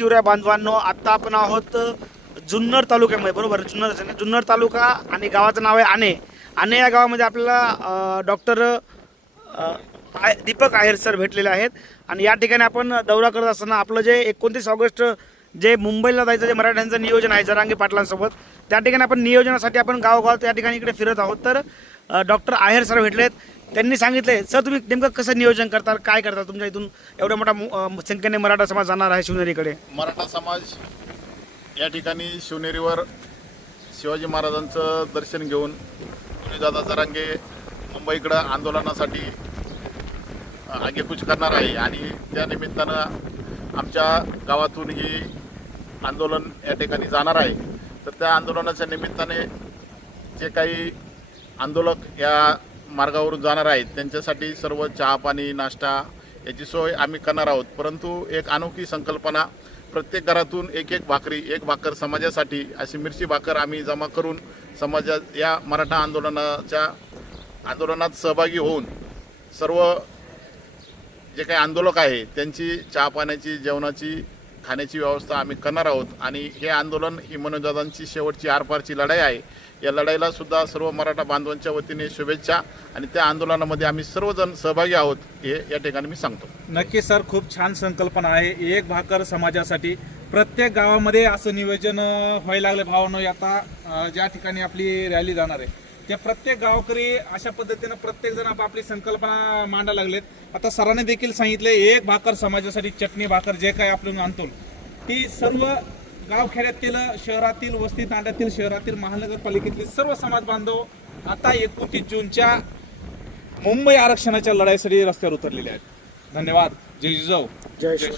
शिवराय बांधवांनो आत्ता आपण आहोत जुन्नर तालुक्यामध्ये बरोबर? जुन्नर जुन्नर तालुका आणि गावाचं नाव आहे आणे आणे या गावामध्ये आपल्याला डॉक्टर दीपक आहेर सर भेटलेले आहेत. आणि या ठिकाणी आपण दौरा करत असताना आपलं जे एकोणतीस ऑगस्ट जे मुंबईला जायचं जे मराठ्यांचं नियोजन आहे जरांगी पाटलांसोबत त्या ठिकाणी आपण नियोजनासाठी आपण गावोगाव त्या ठिकाणी इकडे फिरत आहोत. तर डॉक्टर आहेर सर भेटलेत. त्यांनी सांगितले सर तुम्ही नेमकं कसं नियोजन करता काय करता तुमच्या इथून एवढा मोठा संख्येने मराठा समाज जाणार आहे शिवनेरीकडे. मराठा समाज या ठिकाणी शिवनेरीवर शिवाजी महाराजांचं दर्शन घेऊन दादा जरांगे मुंबईकडं आंदोलनासाठी आगेकूच करणार आहे. आणि त्या निमित्तानं आमच्या गावातून ही आंदोलन या ठिकाणी जाणार आहे. तर त्या आंदोलनाच्या निमित्ताने जे काही आंदोलक या मार्गावरून जाणार आहेत त्यांच्यासाठी सर्व चहा पाणी नाश्ता याची सोय आम्ही करणार आहोत. परंतु एक अनोखी संकल्पना प्रत्येक घरातून एक एक भाकरी एक भाकर समाजासाठी अशी मिरची भाकर आम्ही जमा करून समाजा या मराठा आंदोलनाच्या आंदोलनात सहभागी होऊन सर्व जे काही आंदोलक आहे त्यांची चहा पाण्याची जेवणाची खाण्याची व्यवस्था आम्ही करणार आहोत. आणि हे आंदोलन ही मनोजदादांची शेवटची आरपारची लढाई आहे. या लढाईला सुद्धा सर्व मराठा बांधवांच्या वतीने शुभेच्छा आणि त्या आंदोलनामध्ये आम्ही सर्वजण सहभागी आहोत हे या ठिकाणी मी सांगतो. नक्की सर खूप छान संकल्पना आहे. एक भाकर समाजासाठी प्रत्येक गावामध्ये असं नियोजन व्हायला लागलं भावानं. आता ज्या ठिकाणी आपली रॅली जाणार आहे त्या प्रत्येक गावकरी अशा पद्धतीनं प्रत्येक जण आपापली संकल्पना मांडायला लागलेत. आता सरांनी देखील सांगितले एक भाकर समाजासाठी चटणी भाकर जे काही आपण आणतो. ती सर्व गावखेड्यातील शहरातील वस्ती तांड्यातील शहरातील महानगरपालिकेतील सर्व समाज बांधव आता एकोणतीस जूनच्या मुंबई आरक्षणाच्या लढाईसाठी रस्त्यावर उतरलेले आहेत. धन्यवाद. जय जिजाऊ. जय श्री